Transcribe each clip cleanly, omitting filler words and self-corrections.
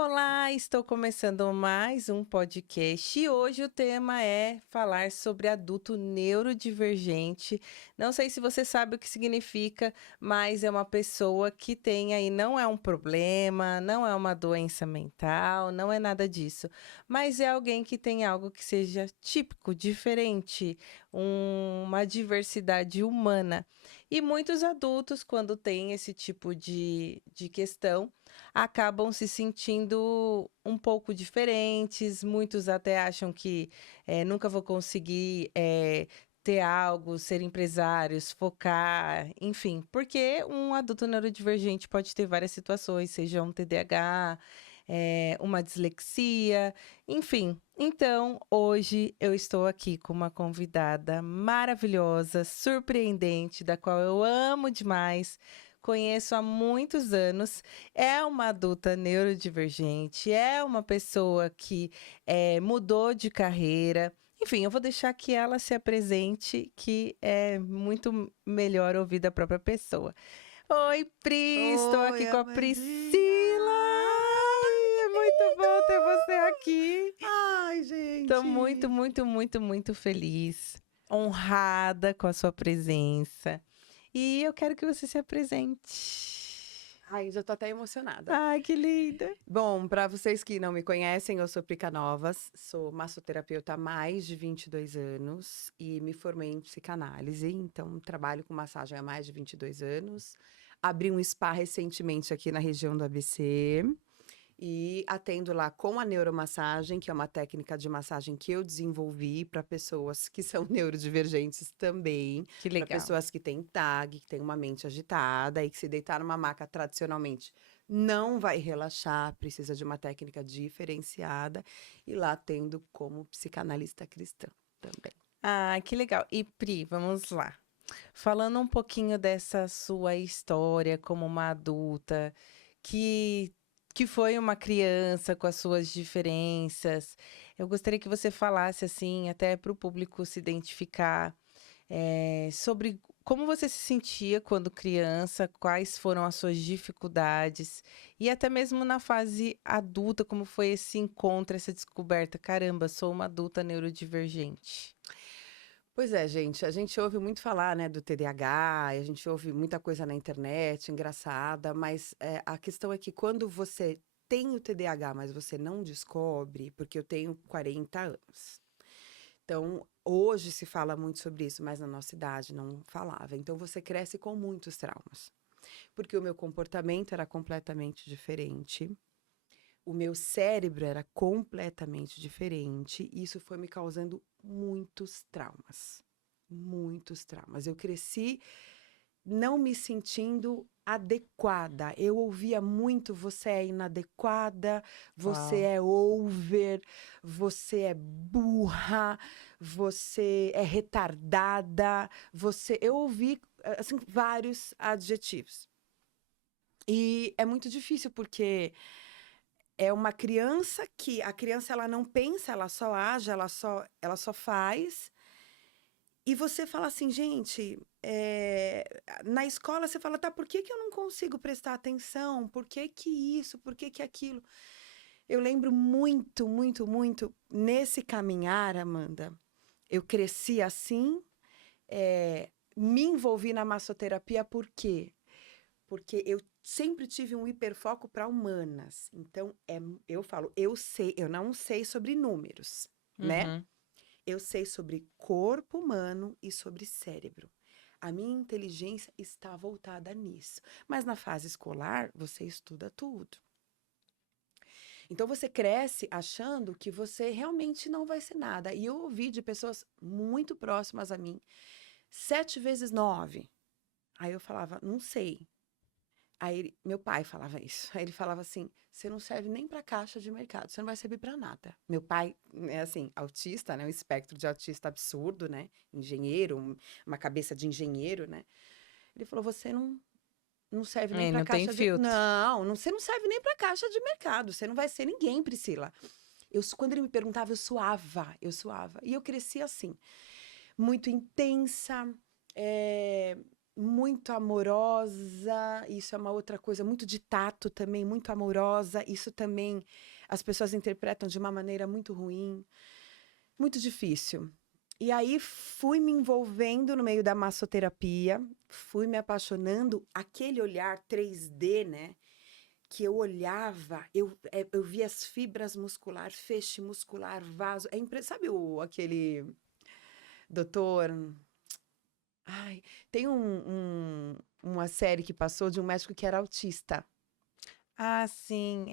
Olá, estou começando mais um podcast e hoje o tema é falar sobre adulto neurodivergente. Não sei se você sabe o que significa, mas é uma pessoa que tem aí, não é um problema, não é uma doença mental, não é nada disso, mas é alguém que tem algo que seja típico, diferente, uma diversidade humana. E muitos adultos, quando têm esse tipo de questão, acabam se sentindo um pouco diferentes, muitos até acham que, nunca vou conseguir, ter algo, ser empresários, focar, enfim, porque um adulto neurodivergente pode ter várias situações, seja um TDAH, uma dislexia, enfim. Então, hoje eu estou aqui com uma convidada maravilhosa, surpreendente, da qual eu amo demais, conheço há muitos anos, é uma adulta neurodivergente, é uma pessoa que, mudou de carreira. Enfim, eu vou deixar que ela se apresente, que é muito melhor ouvir da própria pessoa. Oi, Pri, estou aqui Oi, com a Amandinha! Priscila. Ai, é muito bom ter você aqui. Ai, Estou muito, gente! muito, muito, muito feliz, honrada com a sua presença. E eu quero que você se apresente. Ai, já tô até emocionada. Ai, que linda. Bom, para vocês que não me conhecem, eu sou Prica Novas, sou massoterapeuta há mais de 22 anos e me formei em psicanálise, então trabalho com massagem há mais de 22 anos. Abri um spa recentemente aqui na região do ABC. E atendo lá com a neuromassagem, que é uma técnica de massagem que eu desenvolvi para pessoas que são neurodivergentes também, Que para legal. pessoas que têm TAG, que têm uma mente agitada e que se deitar numa maca tradicionalmente não vai relaxar, precisa de uma técnica diferenciada. E lá atendo como psicanalista cristã também. Ah, que legal. E Pri, vamos lá. Falando um pouquinho dessa sua história como uma adulta, que, que foi uma criança com as suas diferenças, eu gostaria que você falasse assim, até para o público se identificar, sobre como você se sentia quando criança, quais foram as suas dificuldades, e até mesmo na fase adulta, como foi esse encontro, essa descoberta. Caramba, sou uma adulta neurodivergente. Pois é, gente, a gente ouve muito falar, né, do TDAH, e a gente ouve muita coisa na internet, engraçada, mas a questão é que quando você tem o TDAH, mas você não descobre, porque eu tenho 40 anos. Então, hoje se fala muito sobre isso, mas na nossa idade não falava. Então, você cresce com muitos traumas, porque o meu comportamento era completamente diferente. O meu cérebro era completamente diferente, e isso foi me causando muitos traumas. Muitos traumas. Eu cresci não me sentindo adequada. Eu ouvia muito: você é inadequada, você Uau. é over, você é burra, você é retardada, você. Eu ouvi assim vários adjetivos. E é muito difícil porque é uma criança que a criança ela não pensa, ela só age, ela só faz. E você fala assim, gente, na escola você fala, tá, por que que eu não consigo prestar atenção? Por que que isso? Por que que aquilo? Eu lembro muito, muito, muito nesse caminhar, Amanda. Eu cresci assim, me envolvi na massoterapia, por quê? Porque eu sempre tive um hiperfoco para humanas. Então, eu falo, eu sei, eu não sei sobre números, né? Uhum. Eu sei sobre corpo humano e sobre cérebro. A minha inteligência está voltada nisso. Mas na fase escolar, você estuda tudo. Então você cresce achando que você realmente não vai ser nada. E eu ouvi de pessoas muito próximas a mim, 7 vezes 9. Aí eu falava, não sei. Meu pai falava isso. Aí ele falava assim: você não serve nem para caixa de mercado, você não vai servir para nada. Meu pai é assim, autista, né? Um espectro de autista absurdo, né? Engenheiro, uma cabeça de engenheiro, né? Ele falou: você não serve nem para Não tem caixa de. filtro. Você não serve nem para caixa de mercado, você não vai ser ninguém, Priscila. Quando ele me perguntava, eu suava, eu suava. E eu cresci assim, muito intensa, é, muito amorosa, isso é uma outra coisa, muito de tato também, muito amorosa, isso também as pessoas interpretam de uma maneira muito ruim, muito difícil. E aí fui me envolvendo no meio da massoterapia, fui me apaixonando, aquele olhar 3D, né? Que eu olhava, eu via as fibras muscular, feixe muscular, vaso. Sabe aquele doutor. Ai, tem uma série que passou de um médico que era autista. Ah, sim,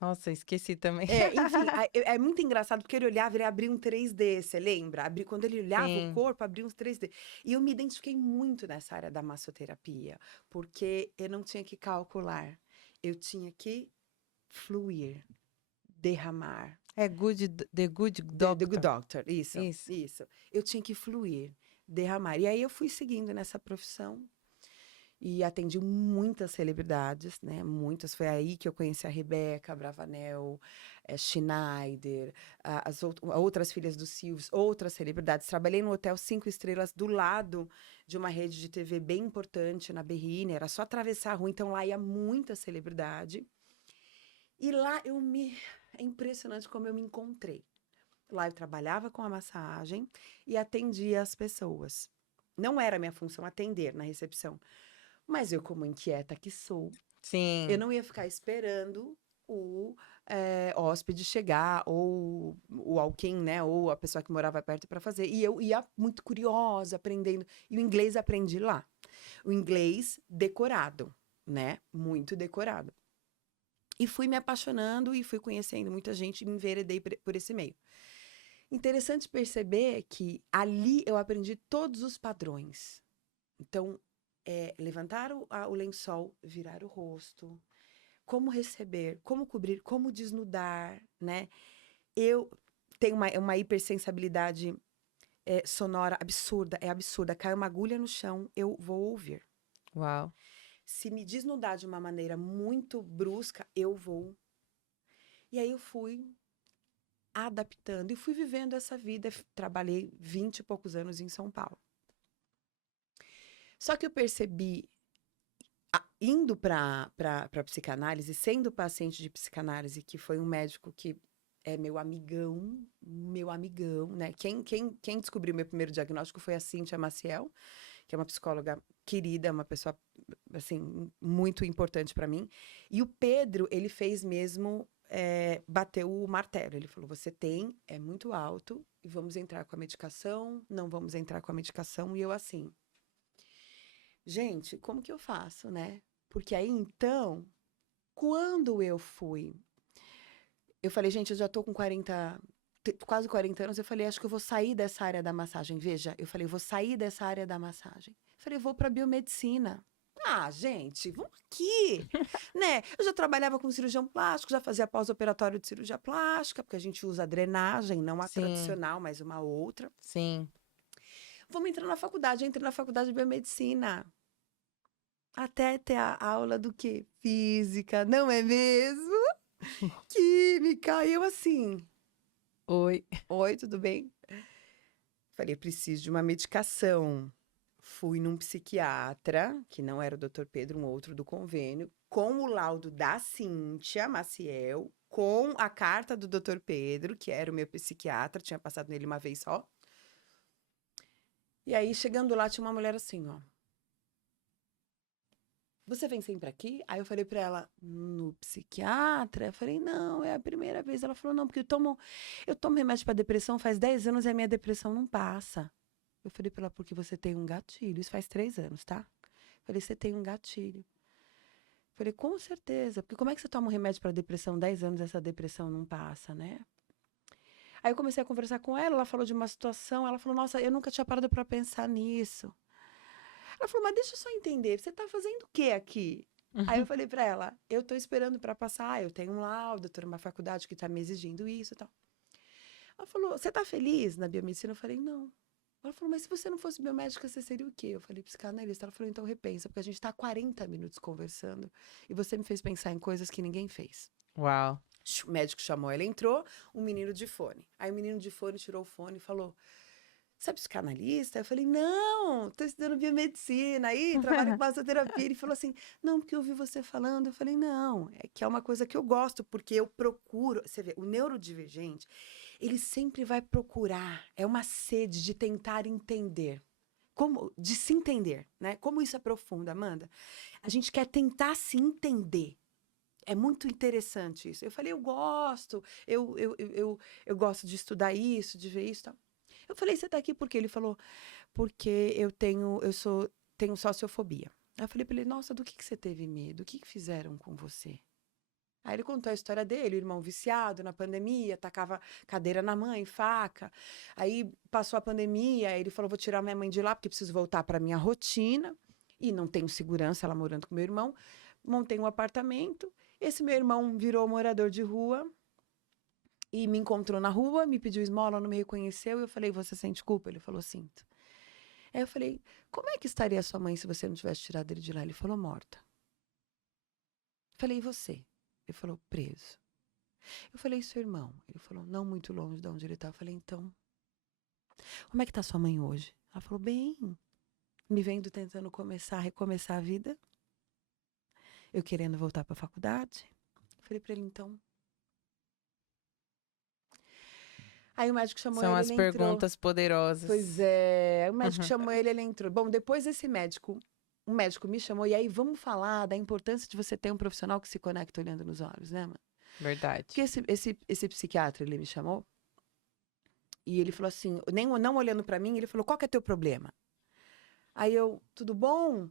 Nossa, esqueci também. Enfim, é muito engraçado porque ele olhava, ele abria um 3D, você lembra? Quando ele olhava o Sim, corpo, abria uns 3D. E eu me identifiquei muito nessa área da massoterapia, porque eu não tinha que calcular, eu tinha que fluir, derramar. é The Good The Good Doctor. Doctor, isso, Isso. isso. Eu tinha que fluir, derramar. E aí eu fui seguindo nessa profissão e atendi muitas celebridades, né? Muitas. Foi aí que eu conheci a Rebeca Bravanel, Schneider, as outras filhas do Silvio, outras celebridades. Trabalhei no Hotel 5 Estrelas do lado de uma rede de TV bem importante na Berrine. Era só atravessar a rua, então lá ia muita celebridade. E lá é impressionante como eu me encontrei. Lá eu trabalhava com a massagem e atendia as pessoas. Não era minha função atender na recepção. Mas eu, como inquieta que sou, eu Sim. não ia ficar esperando o hóspede chegar, ou o alguém, né? Ou a pessoa que morava perto para fazer. E eu ia muito curiosa, aprendendo. E o inglês aprendi lá. O inglês decorado, né? Muito decorado. E fui me apaixonando e fui conhecendo muita gente e me enveredei por esse meio. Interessante perceber que ali eu aprendi todos os padrões. Então, levantar o lençol, virar o rosto, como receber, como cobrir, como desnudar, né? Eu tenho uma hipersensibilidade sonora absurda, é absurda. Cai uma agulha no chão, eu vou ouvir. Uau. Se me desnudar de uma maneira muito brusca, eu vou. E aí eu fui adaptando e fui vivendo essa vida. Trabalhei 20 e poucos anos em São Paulo. Só que eu percebi, indo para psicanálise, sendo paciente de psicanálise, que foi um médico que é meu amigão, né? Quem descobriu meu primeiro diagnóstico foi a Cíntia Maciel, que é uma psicóloga querida, uma pessoa, assim, muito importante para mim. E o Pedro, ele fez mesmo, bateu o martelo. Ele falou, você é muito alto, e vamos entrar com a medicação, não vamos entrar com a medicação. E eu assim, gente, como que eu faço, né? Porque aí, então, quando eu falei, gente, eu já tô com quase 40 anos, eu falei, acho que eu vou sair dessa área da massagem. Veja, eu falei, vou sair dessa área da massagem. Eu falei, vou pra biomedicina. Ah, gente, vamos aqui, né? Eu já trabalhava com cirurgião plástico, já fazia pós-operatório de cirurgia plástica, porque a gente usa a drenagem, não a Sim, tradicional, mas uma outra. sim. Vamos entrar na faculdade, eu entrei na faculdade de biomedicina. Até ter a aula do quê? Física, não é mesmo? Química. E eu assim, Oi. oi, tudo bem? Falei, preciso de uma medicação. Fui num psiquiatra, que não era o Dr. Pedro, um outro do convênio, com o laudo da Cíntia Maciel, com a carta do Dr. Pedro, que era o meu psiquiatra, tinha passado nele uma vez só. E aí, chegando lá, tinha uma mulher assim, ó. Você vem sempre aqui? Aí eu falei pra ela, no psiquiatra? Eu falei, não, é a primeira vez. Ela falou, não, porque eu tomo remédio pra depressão faz 10 anos e a minha depressão não passa. Eu falei pra ela, porque você tem um gatilho. Isso faz 3 anos, tá? Eu falei, você tem um gatilho. Eu falei, com certeza. Porque como é que você toma um remédio pra depressão 10 anos e essa depressão não passa, né? Aí eu comecei a conversar com ela falou de uma situação, ela falou, nossa, eu nunca tinha parado pra pensar nisso. Ela falou, mas deixa eu só entender, você tá fazendo o que aqui? Aí eu falei pra ela, eu tô esperando pra passar, eu tenho um laudo, eu tô numa faculdade que tá me exigindo isso e tal. Ela falou, você tá feliz na biomedicina? Eu falei, não. Ela falou, mas se você não fosse biomédica, você seria o quê? Eu falei, psicanalista. Ela falou, então repensa, porque a gente tá 40 minutos conversando e você me fez pensar em coisas que ninguém fez. Uau. O médico chamou, ela entrou, um menino de fone. Aí o menino de fone tirou o fone e falou, você é psicanalista? Eu falei, não, tô estudando biomedicina, aí trabalho com massoterapia. Ele falou assim, não, porque eu ouvi você falando. Eu falei, não, é que é uma coisa que eu gosto, porque eu procuro, você vê, o neurodivergente, ele sempre vai procurar, é uma sede de tentar entender. Como, de se entender, né? Como isso é profundo, Amanda. A gente quer tentar se entender. É muito interessante isso. Eu falei, eu gosto, eu gosto de estudar isso, de ver isso e tal. Eu falei, você tá aqui por quê? Ele falou, porque tenho sociofobia. Aí eu falei pra ele, nossa, do que você teve medo? O que fizeram com você? Aí ele contou a história dele, o irmão viciado na pandemia, tacava cadeira na mãe, faca. Aí passou a pandemia, ele falou, vou tirar minha mãe de lá, porque preciso voltar pra minha rotina. E não tenho segurança, ela morando com meu irmão. Montei um apartamento. Esse meu irmão virou morador de rua e me encontrou na rua, me pediu esmola, não me reconheceu. E eu falei, você sente culpa? Ele falou, sinto. Aí eu falei, como é que estaria a sua mãe se você não tivesse tirado ele de lá? Ele falou, morta. Eu falei, e você? Ele falou, preso. Eu falei, e seu irmão? Ele falou, não muito longe de onde ele está. Eu falei, então, como é que está sua mãe hoje? Ela falou, bem, me vendo tentando recomeçar a vida. Eu querendo voltar para a faculdade. Eu falei para ele, então. Aí o médico chamou São ele, as ele entrou. perguntas poderosas. Pois é, o médico chamou ele, ele entrou. Bom, depois desse médico, um médico me chamou, e aí vamos falar da importância de você ter um profissional que se conecta olhando nos olhos, né, mano? Verdade. Porque esse psiquiatra, ele me chamou, e ele falou assim, não olhando pra mim, ele falou, qual que é teu problema? Aí eu, tudo bom?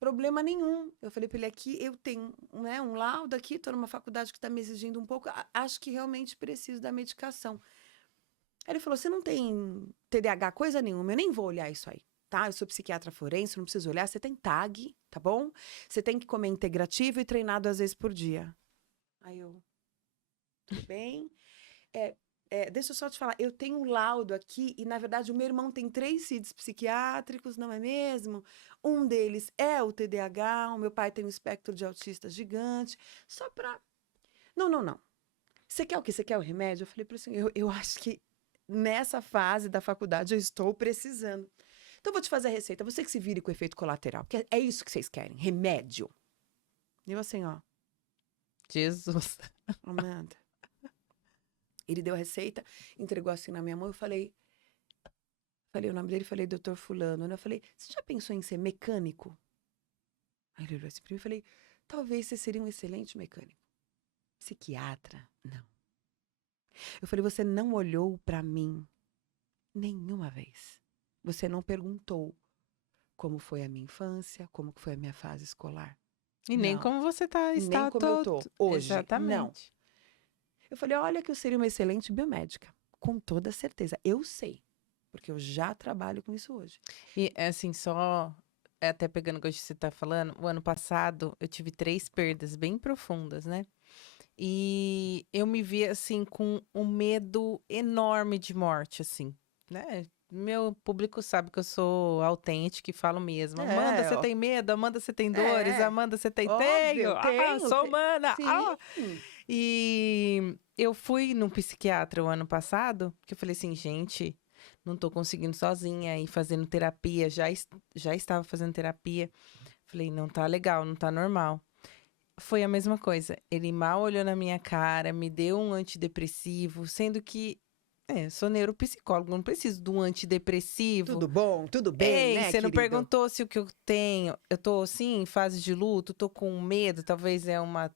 Problema nenhum. Eu falei pra ele aqui, eu tenho, né, um laudo aqui, tô numa faculdade que tá me exigindo um pouco, acho que realmente preciso da medicação. Aí ele falou, você não tem TDAH coisa nenhuma, eu nem vou olhar isso aí, tá? Eu sou psiquiatra forense, não preciso olhar, você tem TAG, tá bom? Você tem que comer integrativo e treinar 2 vezes por dia. Aí eu, tudo bem? Deixa eu só te falar, eu tenho um laudo aqui e, na verdade, o meu irmão tem 3 CIDs psiquiátricos, não é mesmo? Um deles é o TDAH, o meu pai tem um espectro de autista gigante, só pra... Não. Você quer o quê? Você quer o remédio? Eu falei para ele assim, eu acho que nessa fase da faculdade eu estou precisando. Então eu vou te fazer a receita, você que se vire com efeito colateral, porque é isso que vocês querem, remédio. E eu assim, ó. Jesus. Amanda. Ele deu a receita, entregou assim na minha mão, eu falei o nome dele, falei, doutor fulano. Eu falei, você já pensou em ser mecânico? Aí ele olhou assim pra mim e falei, talvez você seria um excelente mecânico. Psiquiatra? Não. Eu falei, você não olhou pra mim nenhuma vez. Você não perguntou como foi a minha infância, como foi a minha fase escolar. E nem Não. como você está Nem como eu tô hoje. Exatamente. Não. Eu falei, olha que eu seria uma excelente biomédica. Com toda certeza. Eu sei. Porque eu já trabalho com isso hoje. E assim, só até pegando o que você está falando, o ano passado eu tive 3 perdas bem profundas, né? E eu me vi assim com um medo enorme de morte, assim, né? Meu público sabe que eu sou autêntica e falo mesmo. Amanda, você ó. tem medo? Amanda, você tem dores? Amanda, você tem? Óbvio, Tenho! Sou humana! Sim. E eu fui num psiquiatra o ano passado, que eu falei assim, gente, não tô conseguindo sozinha e fazendo terapia, já estava fazendo terapia. Falei, não tá legal, não tá normal. Foi a mesma coisa. Ele mal olhou na minha cara, me deu um antidepressivo, sendo que eu sou neuropsicólogo, não preciso de um antidepressivo. Tudo bom, tudo bem, Ei, né, você não querido? perguntou se o que eu tenho, eu tô sim em fase de luto, tô com medo, talvez é uma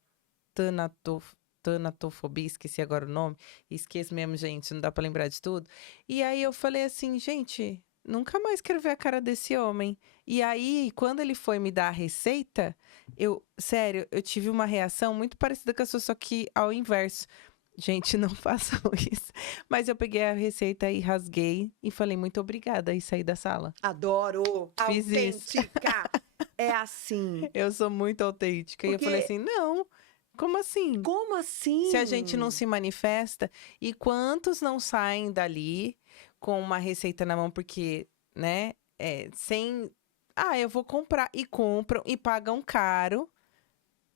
tanatofobia, esqueci agora o nome, esqueço mesmo, gente, não dá pra lembrar de tudo. E aí eu falei assim, gente, nunca mais quero ver a cara desse homem. E aí, quando ele foi me dar a receita, sério, eu tive uma reação muito parecida com a sua, só que ao inverso. Gente, não façam isso. Mas eu peguei a receita e rasguei e falei muito obrigada e saí da sala. Adoro! Fiz isso. Autêntica! É assim. Eu sou muito autêntica. E eu falei assim, não, como assim? Como assim? Se a gente não se manifesta, e quantos não saem dali com uma receita na mão porque, né, sem... eu vou comprar. E compram e pagam caro.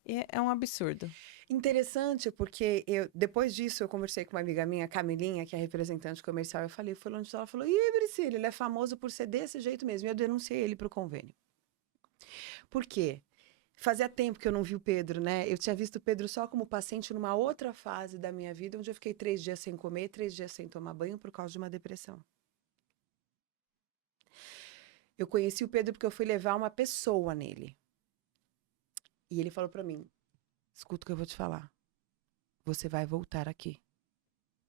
É um absurdo. Interessante, porque depois disso eu conversei com uma amiga minha, Camilinha, que é representante comercial, eu falei, fulano de tal, ela falou, ih, Priscila, ele é famoso por ser desse jeito mesmo, e eu denunciei ele para o convênio. Por quê? Fazia tempo que eu não vi o Pedro, né? Eu tinha visto o Pedro só como paciente numa outra fase da minha vida, onde eu fiquei 3 dias sem comer, 3 dias sem tomar banho por causa de uma depressão. Eu conheci o Pedro porque eu fui levar uma pessoa nele. E ele falou para mim, escuta o que eu vou te falar. Você vai voltar aqui,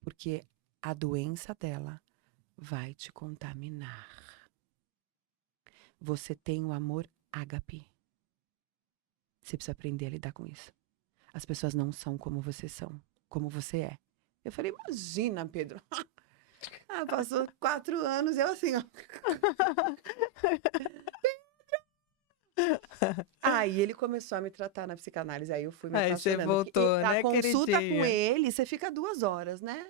porque a doença dela vai te contaminar. Você tem o amor ágape. Você precisa aprender a lidar com isso. As pessoas não são como você é. Eu falei, imagina, Pedro. Passou 4 anos, eu assim, ó. Aí ele começou a me tratar na psicanálise, aí eu fui me Aí você apaixonando. voltou, A né, consulta com queridinha? ele, você fica 2 horas, né?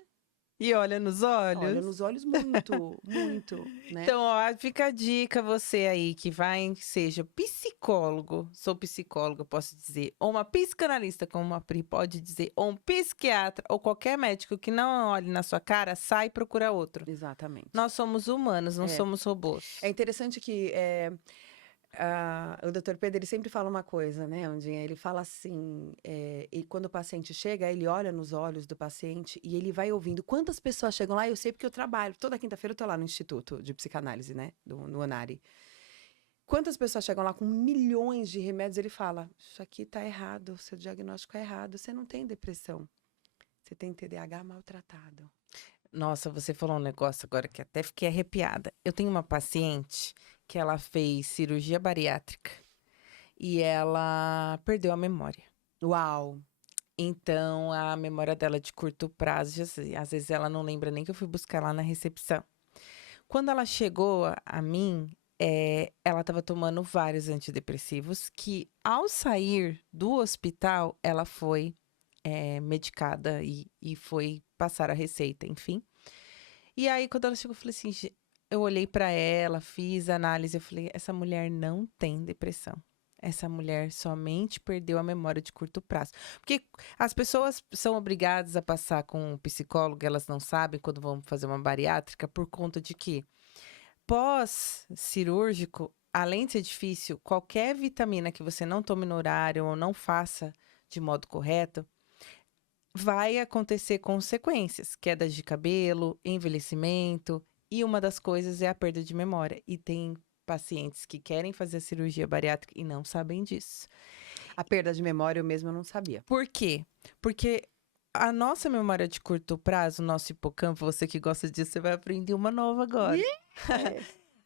E olha nos Olha olhos. nos olhos muito, muito, né? Então, ó, fica a dica, você aí que vai, seja psicólogo, sou psicóloga, posso dizer, ou uma psicanalista, como a Pri pode dizer, ou um psiquiatra, ou qualquer médico que não olhe na sua cara, sai e procura outro. Exatamente. Nós somos humanos, não somos robôs. É interessante que o doutor Pedro, ele sempre fala uma coisa, né, Ondinha? Ele fala assim, e quando o paciente chega, ele olha nos olhos do paciente e ele vai ouvindo. Quantas pessoas chegam lá? Eu sei porque eu trabalho. Toda quinta-feira eu tô lá no Instituto de Psicanálise, né, no Onari. Quantas pessoas chegam lá com milhões de remédios? Ele fala, isso aqui tá errado, seu diagnóstico é errado. Você não tem depressão. Você tem TDAH maltratado. Nossa, você falou um negócio agora que até fiquei arrepiada. Eu tenho uma paciente que ela fez cirurgia bariátrica e ela perdeu a memória. Uau! Então, a memória dela de curto prazo, às vezes ela não lembra nem que eu fui buscar lá na recepção. Quando ela chegou a mim, ela estava tomando vários antidepressivos que, ao sair do hospital, ela foi medicada e foi passar a receita, enfim. E aí, quando ela chegou, eu falei assim, eu olhei para ela, fiz análise, eu falei, essa mulher não tem depressão. Essa mulher somente perdeu a memória de curto prazo. Porque as pessoas são obrigadas a passar com um psicólogo, elas não sabem quando vão fazer uma bariátrica, por conta de que pós-cirúrgico, além de ser difícil, qualquer vitamina que você não tome no horário ou não faça de modo correto, vai acontecer consequências, quedas de cabelo, envelhecimento, e uma das coisas é a perda de memória. E tem pacientes que querem fazer a cirurgia bariátrica e não sabem disso. A perda de memória eu mesma não sabia. Por quê? Porque a nossa memória de curto prazo, o nosso hipocampo, você que gosta disso, você vai aprender uma nova agora.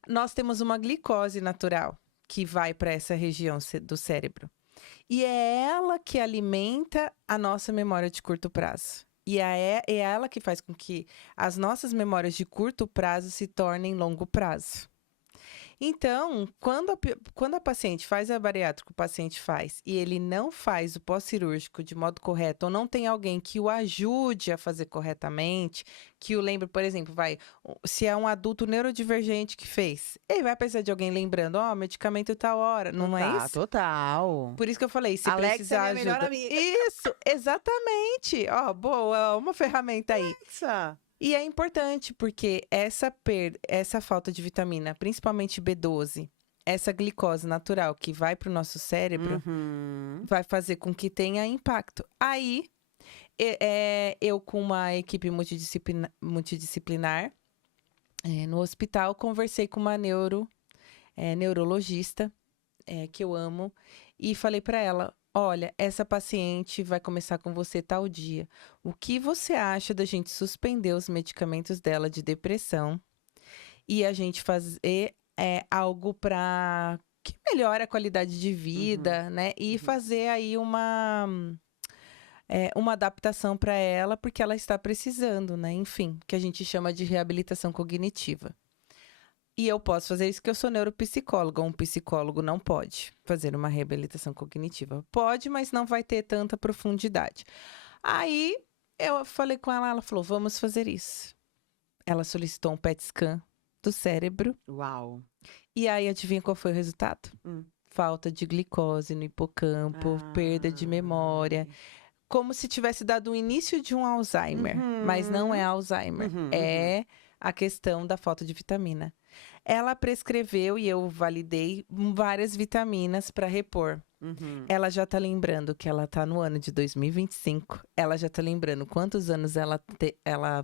Nós temos uma glicose natural que vai para essa região do cérebro. E é ela que alimenta a nossa memória de curto prazo. E é ela que faz com que as nossas memórias de curto prazo se tornem longo prazo. Então, quando a paciente faz a bariátrica, o paciente faz, e ele não faz o pós-cirúrgico de modo correto, ou não tem alguém que o ajude a fazer corretamente, que o lembre, por exemplo, se é um adulto neurodivergente que fez, ele vai precisar de alguém lembrando, medicamento tal hora, não é isso? Total. Por isso que eu falei, se Alexa precisar é minha melhor ajuda. amiga. Isso, exatamente. Boa, uma ferramenta aí. Alexa. E é importante porque essa falta de vitamina, principalmente B12, essa glicose natural que vai para o nosso cérebro, vai fazer com que tenha impacto. Aí, eu com uma equipe multidisciplinar no hospital, conversei com uma neurologista, que eu amo, e falei para ela, olha, essa paciente vai começar com você tal dia. O que você acha da gente suspender os medicamentos dela de depressão e a gente fazer algo para que melhore a qualidade de vida, né? E fazer aí uma adaptação para ela, porque ela está precisando, né? Enfim, que a gente chama de reabilitação cognitiva. E eu posso fazer isso porque eu sou neuropsicóloga. Um psicólogo não pode fazer uma reabilitação cognitiva. Pode, mas não vai ter tanta profundidade. Aí, eu falei com ela, ela falou, vamos fazer isso. Ela solicitou um PET scan do cérebro. Uau. E aí, adivinha qual foi o resultado? Falta de glicose no hipocampo, perda de memória. como se tivesse dado o início de um Alzheimer, mas não é Alzheimer, é a questão da falta de vitamina. Ela prescreveu e eu validei várias vitaminas para repor. Ela já tá lembrando que ela tá no ano de 2025. Ela já tá lembrando quantos anos ela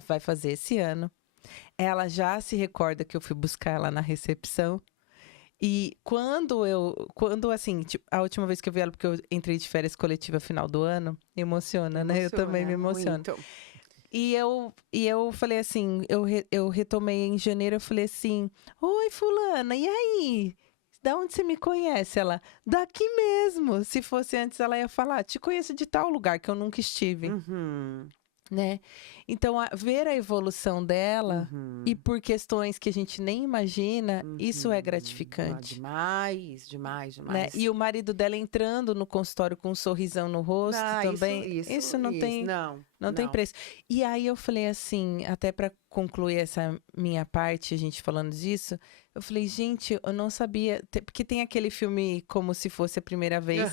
vai fazer esse ano. Ela já se recorda que eu fui buscar ela na recepção. E quando assim, tipo, a última vez que eu vi ela, porque eu entrei de férias coletiva final do ano, emociona, né? Eu também me emociono. Muito. E eu falei assim, eu retomei em janeiro, eu falei assim, oi, fulana, e aí? Da onde você me conhece? Ela, daqui mesmo. Se fosse antes, ela ia falar, te conheço de tal lugar que eu nunca estive, né? Então, ver a evolução dela e por questões que a gente nem imagina, isso é gratificante. Demais, Né? demais. E o marido dela entrando no consultório com um sorrisão no rosto também, isso não tem preço. E aí eu falei assim, até para concluir essa minha parte, a gente falando disso, eu falei, gente, eu não sabia, porque tem aquele filme Como Se Fosse a Primeira Vez,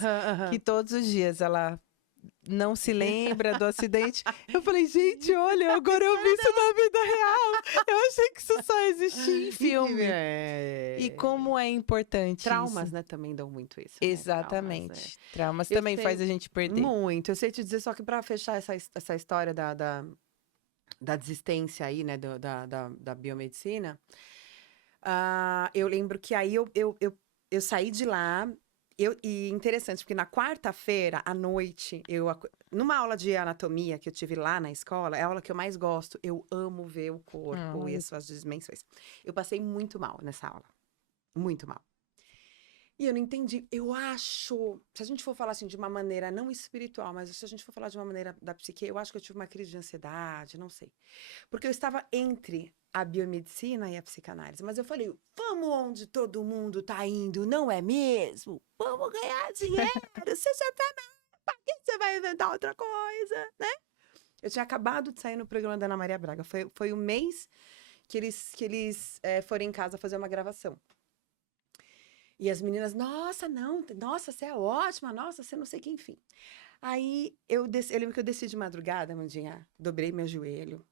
que todos os dias ela não se lembra do acidente. Eu falei, gente, olha, agora eu vi isso na vida real. Eu achei que isso só existia em filme. E como é importante Traumas, isso. né, também dão muito isso. Exatamente. Traumas Eu também sei- faz a gente perder. Muito. Eu sei te dizer, só que para fechar essa história da desistência aí, né, da biomedicina, eu lembro que aí eu saí de lá. E interessante, porque na quarta-feira, à noite, numa aula de anatomia que eu tive lá na escola, é a aula que eu mais gosto. Eu amo ver o corpo e as suas dimensões. Eu passei muito mal nessa aula. Muito mal. E eu não entendi. Eu acho, se a gente for falar assim de uma maneira não espiritual, mas se a gente for falar de uma maneira da psique, eu acho que eu tive uma crise de ansiedade, não sei. Porque eu estava entre a biomedicina e a psicanálise. Mas eu falei, vamos onde todo mundo tá indo, não é mesmo? Vamos ganhar dinheiro, você já tá pra que você vai inventar outra coisa, né? Eu tinha acabado de sair no programa da Ana Maria Braga. Foi o mês que eles foram em casa fazer uma gravação. E as meninas, nossa, não, nossa, você é ótima, nossa, você não sei o que, enfim. Aí eu lembro que eu desci de madrugada, Mandinha, dobrei meu joelho.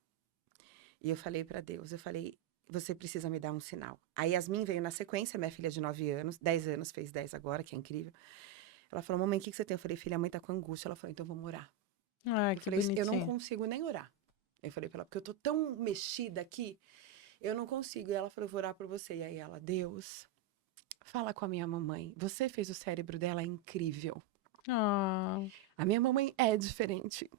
E eu falei pra Deus, eu falei, você precisa me dar um sinal. Aí Yasmin veio na sequência, minha filha de 9 anos, 10 anos, fez 10 agora, que é incrível. Ela falou, mamãe, o que você tem? Eu falei, filha, a mãe tá com angústia. Ela falou, então vamos orar. Ah, Eu que falei, eu não bonitinho. consigo nem orar. Eu falei pra ela, porque eu tô tão mexida aqui, eu não consigo. E ela falou, eu vou orar por você. E aí ela, Deus, fala com a minha mamãe. Você fez o cérebro dela incrível. Ah, A minha mamãe é diferente.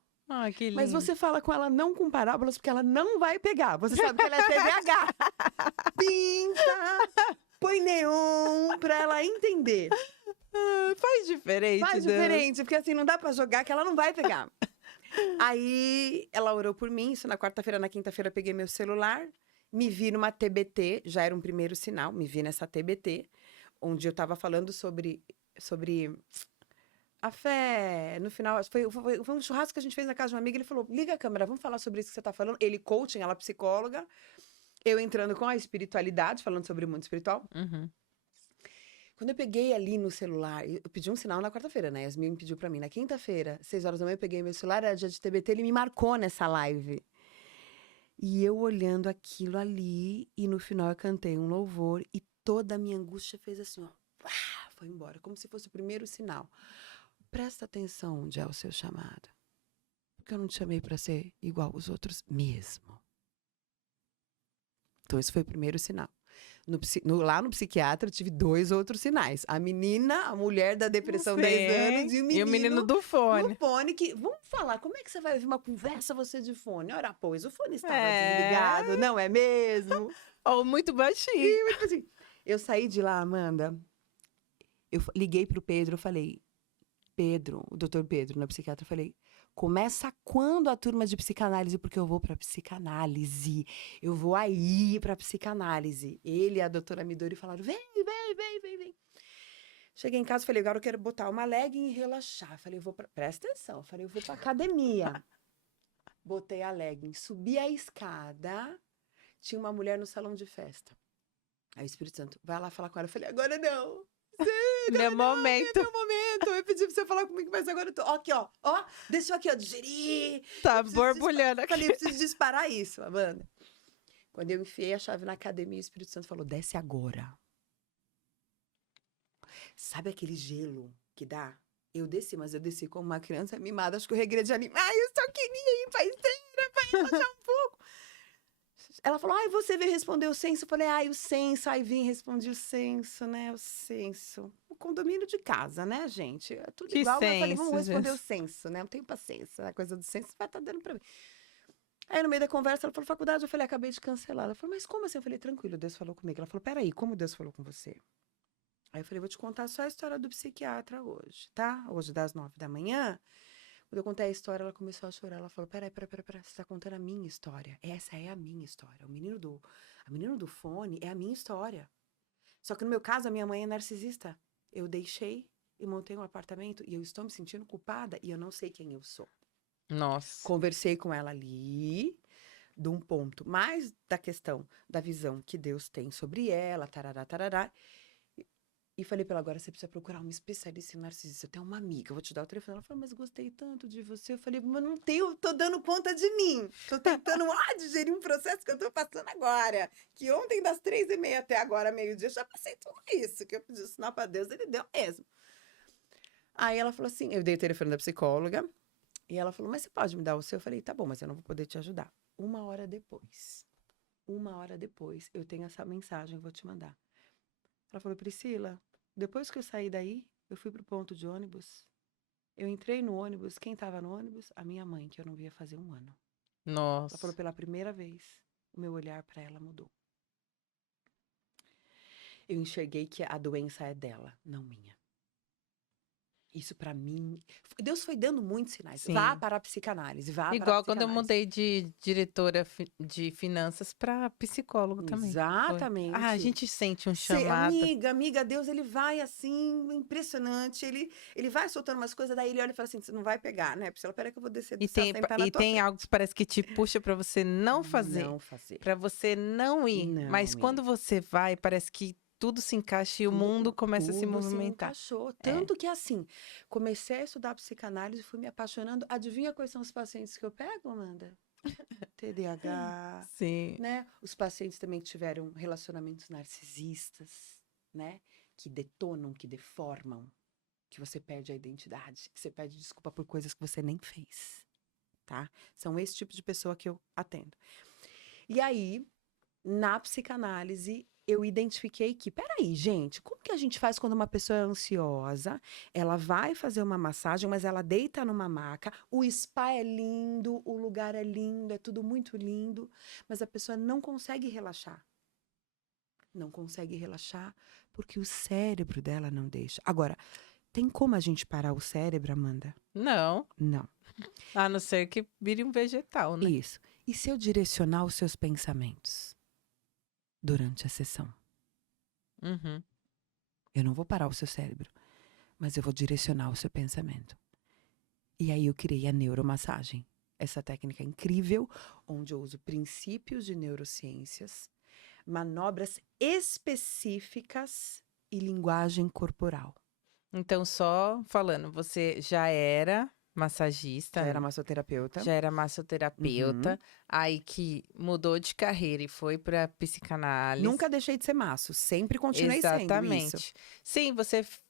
que lindo. Mas você fala com ela não com parábolas, porque ela não vai pegar. Você sabe que ela é TDAH. Pinta, põe neon pra ela entender. Faz diferente, Faz Deus. diferente, porque assim, não dá pra jogar que ela não vai pegar. Aí, ela orou por mim, isso na quarta-feira, na quinta-feira eu peguei meu celular, me vi numa TBT, já era um primeiro sinal, me vi nessa TBT, onde eu tava falando sobre a fé. No final, foi um churrasco que a gente fez na casa de uma amiga, ele falou, liga a câmera, vamos falar sobre isso que você tá falando. Ele coaching, ela psicóloga, eu entrando com a espiritualidade, falando sobre o mundo espiritual. Quando eu peguei ali no celular, eu pedi um sinal na quarta-feira, né? Yasmin me pediu pra mim. Na quinta-feira, 6 horas da manhã, eu peguei meu celular, era dia de TBT, ele me marcou nessa live. E eu olhando aquilo ali, e no final eu cantei um louvor, e toda a minha angústia fez assim, ó. Foi embora, como se fosse o primeiro sinal. Presta atenção onde é o seu chamado. Porque eu não te chamei pra ser igual aos outros mesmo. Então, esse foi o primeiro sinal. Lá no psiquiatra, eu tive 2 outros sinais. A menina, a mulher da depressão, 10 anos, e o menino do fone. do fone, que, vamos falar, como é que você vai ouvir uma conversa você de fone? Ora, pois, o fone estava desligado, não é mesmo? Ou muito baixinho. Tipo assim, eu saí de lá, Amanda, eu liguei pro Pedro, eu falei, Pedro, o doutor Pedro, na psiquiatra, eu falei, começa quando a turma de psicanálise? Porque eu vou pra psicanálise. Eu vou aí pra psicanálise. Ele e a doutora Midori falaram, vem. Cheguei em casa, falei, agora eu quero botar uma legging e relaxar. Falei, presta atenção. Falei, eu vou pra academia. Botei a legging, subi a escada, tinha uma mulher no salão de festa. Aí o Espírito Santo, vai lá falar com ela. Eu falei, agora não. Meu momento. Meu momento. Eu pedi pra você falar comigo, mas agora eu tô... Ó, aqui, ó. Ó, deixa eu aqui, ó, digerir. Tá Eu preciso borbulhando aqui. Falei, eu preciso disparar isso, Amanda. Quando eu enfiei a chave na academia, o Espírito Santo falou, desce agora. Sabe aquele gelo que dá? Eu desci, mas eu desci como uma criança mimada. Acho que eu regredi ali. Ai, eu só queria ir pra esteira, pra relaxar um pouco. Ela falou, ai, você veio responder o censo? Eu falei, ai, o censo. Aí vim, respondi o censo, né? O censo. O condomínio de casa, né, gente? É tudo Que igual. Mas eu falei, censo, vamos responder o gente? censo, né? Não tenho paciência. A coisa do censo vai estar dando pra mim. Aí, no meio da conversa, ela falou, faculdade. Eu falei, acabei de cancelar. Ela falou, mas como assim? Eu falei, tranquilo, Deus falou comigo. Ela falou, peraí, como Deus falou com você? Aí eu falei, vou te contar só a história do psiquiatra hoje, tá? Hoje, das 9 da manhã. Quando eu contei a história, ela começou a chorar. Ela falou, peraí, você tá contando a minha história. Essa é a minha história. O menino do fone é a minha história. Só que no meu caso, a minha mãe é narcisista. Eu deixei e montei um apartamento e eu estou me sentindo culpada e eu não sei quem eu sou. Nossa. Conversei com ela ali, de um ponto mais da questão da visão que Deus tem sobre ela, tarará, tarará. E falei pra ela, agora você precisa procurar uma especialista em narcisista. Eu tenho uma amiga, eu vou te dar o telefone. Ela falou, mas gostei tanto de você. Eu falei, mas não tenho, tô dando conta de mim. Tô tentando digerir um processo que eu tô passando agora. Que ontem, das 3h30 até agora, meio-dia, eu já passei tudo isso. Que eu pedi sinal pra Deus, ele deu mesmo. Aí ela falou assim, eu dei o telefone da psicóloga. E ela falou, mas você pode me dar o seu? Eu falei, tá bom, mas eu não vou poder te ajudar. 1 hora depois, eu tenho essa mensagem, vou te mandar. Ela falou, Priscila, depois que eu saí daí, eu fui pro ponto de ônibus. Eu entrei no ônibus, quem tava no ônibus? A minha mãe, que eu não via fazer 1 ano. Ela falou, Nossa. pela primeira vez, o meu olhar pra ela mudou. Eu enxerguei que a doença é dela, não minha. Isso pra mim... Deus foi dando muitos sinais. Sim. Vá para a psicanálise, vá para a Igual quando eu psicanálise. mudei de diretora de finanças para psicólogo também. Foi. Exatamente. Ah, a gente sente um Cê, chamado. amiga, Deus, ele vai assim, impressionante. Ele vai soltando umas coisas, daí ele olha e fala assim: você não vai pegar, né? Priscila, peraí que eu vou descer do E céu tem, sem pé na e tua tem frente. algo que parece que te puxa para você não fazer, Não fazer. para você não ir. Não Mas ir. quando você vai, parece que tudo se encaixa e o mundo começa a se Tudo movimentar. encaixou. Tanto que assim, comecei a estudar psicanálise, fui me apaixonando. Adivinha quais são os pacientes que eu pego, Amanda? TDAH, Sim. né? Os pacientes também que tiveram relacionamentos narcisistas, né? Que detonam, que deformam, que você perde a identidade, que você pede desculpa por coisas que você nem fez, tá? São esse tipo de pessoa que eu atendo. E aí, na psicanálise, eu identifiquei que, peraí, gente, como que a gente faz quando uma pessoa é ansiosa? Ela vai fazer uma massagem, mas ela deita numa maca, o spa é lindo, o lugar é lindo, é tudo muito lindo, mas a pessoa não consegue relaxar. Não consegue relaxar porque o cérebro dela não deixa. Agora, tem como a gente parar o cérebro, Amanda? Não, Não. a não ser que vire um vegetal, né? Isso. E se eu direcionar os seus pensamentos durante a sessão? Uhum. Eu não vou parar o seu cérebro, mas eu vou direcionar o seu pensamento. E aí eu criei a neuromassagem. Essa técnica incrível, onde eu uso princípios de neurociências, manobras específicas e linguagem corporal. Então, só falando, você já era massagista, Já né? era massoterapeuta. Já era massoterapeuta, aí que mudou de carreira e foi para psicanálise. Nunca deixei de ser masso, sempre continuei sendo isso. Exatamente. Sim,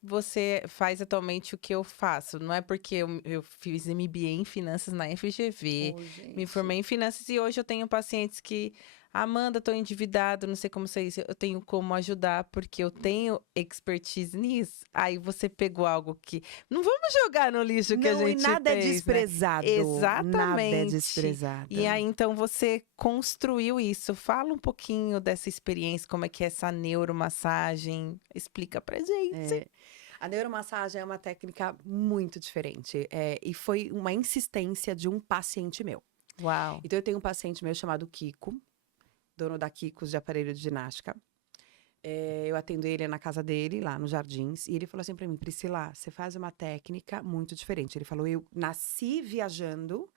você faz atualmente o que eu faço. Não é porque eu fiz MBA em finanças na FGV, Ô, me gente. formei em finanças e hoje eu tenho pacientes que, Amanda, tô endividado, não sei como ser isso, eu tenho como ajudar porque eu tenho expertise nisso. Aí você pegou algo que não vamos jogar no lixo que a Não, e gente nada é fez, né? desprezado. Nada é Exatamente. desprezado. E aí, então, você construiu isso. Fala um pouquinho dessa experiência, como é que é essa neuromassagem. Explica pra gente. É. A neuromassagem é uma técnica muito diferente. E foi uma insistência de um paciente meu. Uau. Então, eu tenho um paciente meu chamado Kiko, dono da Kikos de aparelho de ginástica. Eu atendo ele na casa dele, lá nos Jardins. E ele falou assim pra mim, Priscila, você faz uma técnica muito diferente. Ele falou, eu nasci viajando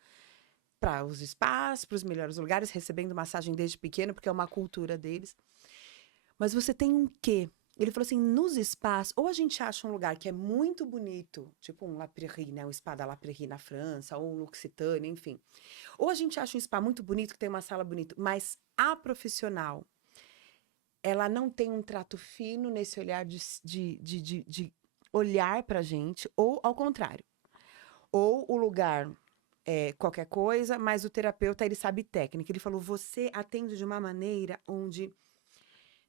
para os spas, para os melhores lugares, recebendo massagem desde pequeno, porque é uma cultura deles. Mas você tem um quê Ele falou assim, nos spas, ou a gente acha um lugar que é muito bonito, tipo um La Prairie, né? O spa da La Prairie na França, ou um L'Occitane, enfim. Ou a gente acha um spa muito bonito, que tem uma sala bonita, mas a profissional, ela não tem um trato fino nesse olhar de olhar pra gente, ou ao contrário. Ou o lugar é qualquer coisa, mas o terapeuta, ele sabe técnica. Ele falou, você atende de uma maneira onde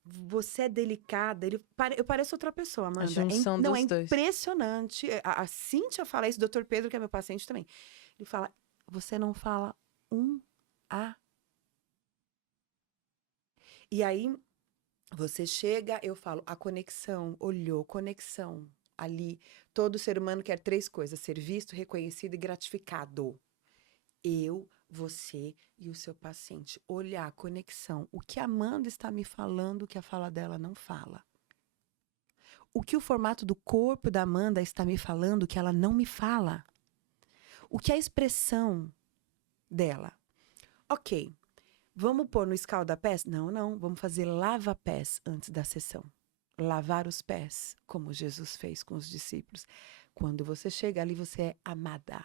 você é delicada. Eu pareço outra pessoa, A Amanda. junção Não, é dos dois. impressionante. A Cíntia fala isso, o Dr. Pedro, que é meu paciente também. Ele fala, você não fala um A. E aí, você chega, eu falo, a conexão, olhou, conexão. Ali, todo ser humano quer 3 coisas: ser visto, reconhecido e gratificado. Eu, você e o seu paciente. Olhar, conexão. O que a Amanda está me falando que a fala dela não fala. O que o formato do corpo da Amanda está me falando que ela não me fala. O que a expressão dela. Ok, vamos pôr no escalda-pés? Não, vamos fazer lava-pés antes da sessão. Lavar os pés, como Jesus fez com os discípulos. Quando você chega ali, você é amada.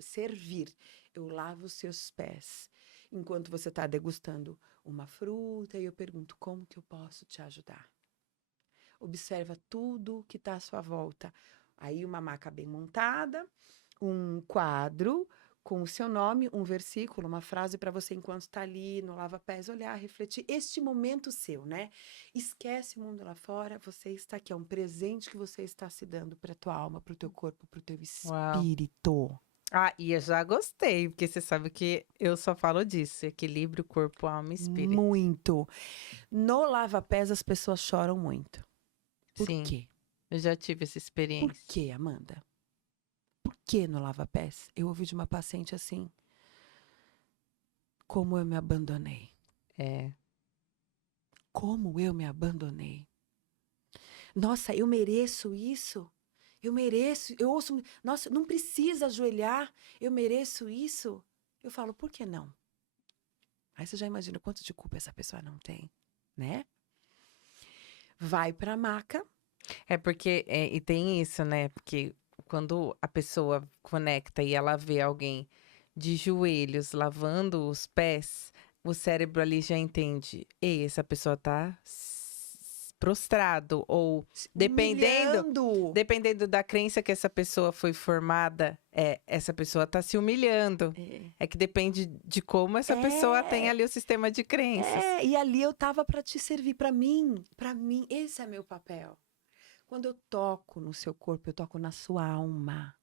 Servir. Eu lavo os seus pés. Enquanto você está degustando uma fruta, e eu pergunto, como que eu posso te ajudar? Observa tudo que está à sua volta. Aí uma maca bem montada, um quadro com o seu nome, um versículo, uma frase para você, enquanto está ali no lava-pés, olhar, refletir. Este momento seu, né? Esquece o mundo lá fora, você está aqui. É um presente que você está se dando para tua alma, para o teu corpo, para o teu Uau. espírito. Ah, e eu já gostei, porque você sabe que eu só falo disso, equilíbrio, corpo, alma e espírito. Muito. No lava-pés, as pessoas choram muito. Por Sim, quê? eu já tive essa Por experiência. quê, Amanda? Por que no lava-pés? Eu ouvi de uma paciente assim, como eu me abandonei. É. Como eu me abandonei. Nossa, eu mereço isso? Eu mereço, eu ouço, nossa, não precisa ajoelhar, eu mereço isso? Eu falo, por que não? Aí você já imagina quanto de culpa essa pessoa não tem, né? Vai pra maca. É porque, e tem isso, né? Porque quando a pessoa conecta e ela vê alguém de joelhos lavando os pés, o cérebro ali já entende. Ei, essa pessoa tá prostrado. Ou Humilhando. dependendo da crença que essa pessoa foi formada, essa pessoa tá se humilhando. É que depende de como essa pessoa tem ali o sistema de crenças. E ali eu tava pra te servir, pra mim, esse é meu papel. Quando eu toco no seu corpo, eu toco na sua alma.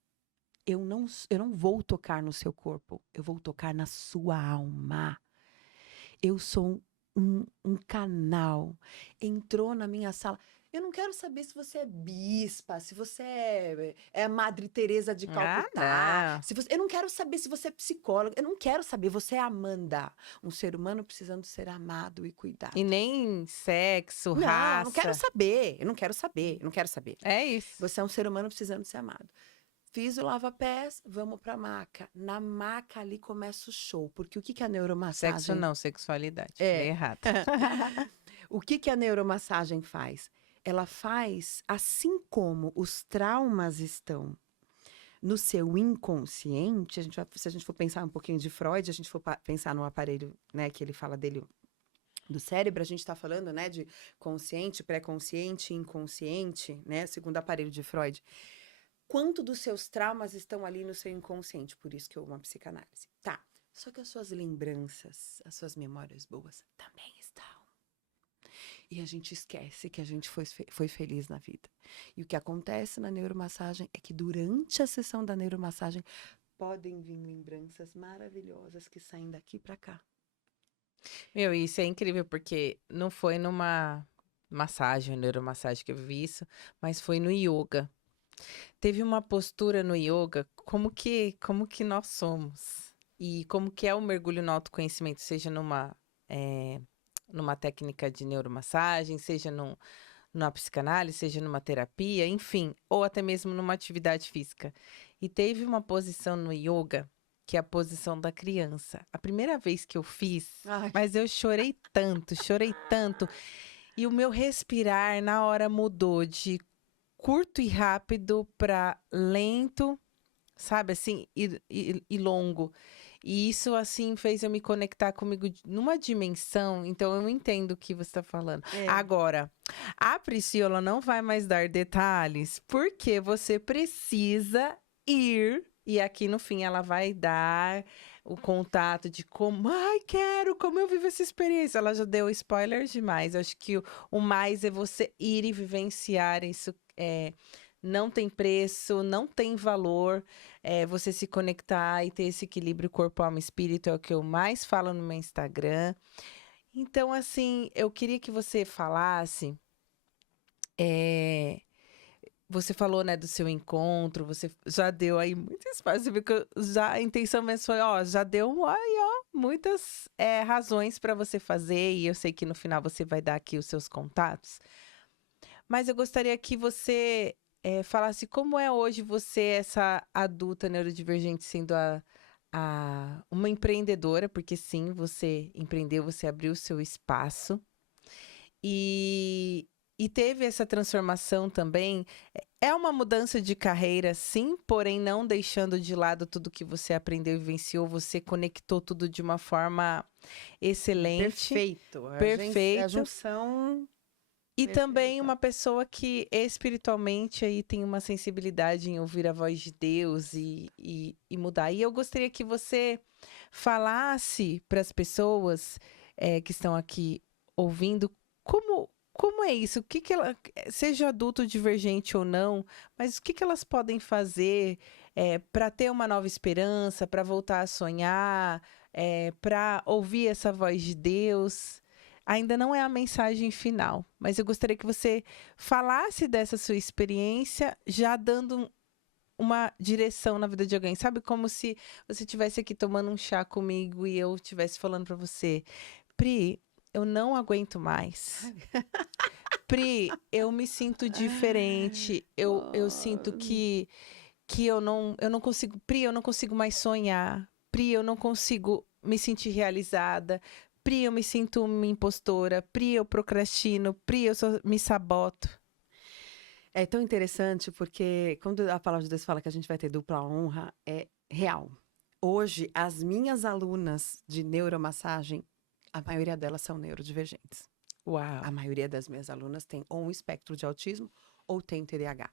Eu não vou tocar no seu corpo, eu vou tocar na sua alma. Eu sou um canal. Entrou na minha sala. Eu não quero saber se você é bispa, se você é a Madre Teresa de Calcutá. Não. Se você, eu não quero saber se você é psicóloga. Eu não quero saber. Você é Amanda. Um ser humano precisando ser amado e cuidado. E nem sexo, Não, raça. não quero saber. Eu não quero saber. Eu não quero saber. É isso. Você é um ser humano precisando ser amado. Fiz o lava-pés, vamos pra maca. Na maca ali começa o show. Porque o que a neuromassagem... Sexo não, sexualidade. Falei errado. O que a neuromassagem faz? Ela faz, assim como os traumas estão no seu inconsciente, se a gente for pensar um pouquinho de Freud, a gente for pensar no aparelho, né, que ele fala dele do cérebro, a gente está falando, né, de consciente, pré-consciente, inconsciente, né, segundo o aparelho de Freud. Quanto dos seus traumas estão ali no seu inconsciente? Por isso que eu amo a psicanálise. Tá. Só que as suas lembranças, as suas memórias boas também estão. E a gente esquece que a gente foi feliz na vida. E o que acontece na neuromassagem é que durante a sessão da neuromassagem podem vir lembranças maravilhosas que saem daqui para cá. Meu, isso é incrível, porque não foi numa massagem, neuromassagem que eu vi isso, mas foi no yoga. Teve uma postura no yoga, como que nós somos. E como que é o mergulho no autoconhecimento, seja numa técnica de neuromassagem, seja numa psicanálise, seja numa terapia, enfim, ou até mesmo numa atividade física. E teve uma posição no yoga, que é a posição da criança. A primeira vez que eu fiz, Ai. mas eu chorei tanto, E o meu respirar na hora mudou de curto e rápido para lento, sabe, assim, e longo. E isso, assim, fez eu me conectar comigo numa dimensão, então eu entendo o que você está falando. É. Agora, a Priscila não vai mais dar detalhes, porque você precisa ir, e aqui no fim ela vai dar o contato de como, ai, quero, como eu vivo essa experiência. Ela já deu spoilers demais. Eu acho que o mais é você ir e vivenciar isso. Não tem preço, não tem valor. Você se conectar e ter esse equilíbrio corpo, alma e espírito é o que eu mais falo no meu Instagram. Então, assim, eu queria que você falasse. Você falou, né, do seu encontro, você já deu aí muito espaço, você viu que a intenção mesmo foi, ó, já deu aí, ó, muitas razões para você fazer, e eu sei que no final você vai dar aqui os seus contatos. Mas eu gostaria que você falasse como é hoje você, essa adulta neurodivergente, sendo uma empreendedora, porque sim, você empreendeu, você abriu o seu espaço e, e teve essa transformação também. É uma mudança de carreira, sim, porém não deixando de lado tudo que você aprendeu e vivenciou, você conectou tudo de uma forma excelente, Perfeito. É a perfeito. junção. E também Perfeita. uma pessoa que espiritualmente aí tem uma sensibilidade em ouvir a voz de Deus e mudar. E eu gostaria que você falasse para as pessoas que estão aqui ouvindo como é isso, o que que ela, seja adulto divergente ou não, mas o que que elas podem fazer para ter uma nova esperança, para voltar a sonhar, para ouvir essa voz de Deus. Ainda não é a mensagem final, mas eu gostaria que você falasse dessa sua experiência, já dando uma direção na vida de alguém. Sabe, como se você estivesse aqui tomando um chá comigo e eu estivesse falando para você, Pri, eu não aguento mais. Pri, eu me sinto diferente. Eu sinto que eu não consigo. Pri, eu não consigo mais sonhar. Pri, eu não consigo me sentir realizada. Pri, eu me sinto uma impostora. Pri, eu procrastino. Pri, eu só me saboto. É tão interessante porque quando a palavra de Deus fala que a gente vai ter dupla honra, é real. Hoje, as minhas alunas de neuromassagem, a maioria delas são neurodivergentes. Uau. A maioria das minhas alunas tem ou um espectro de autismo ou tem TDAH.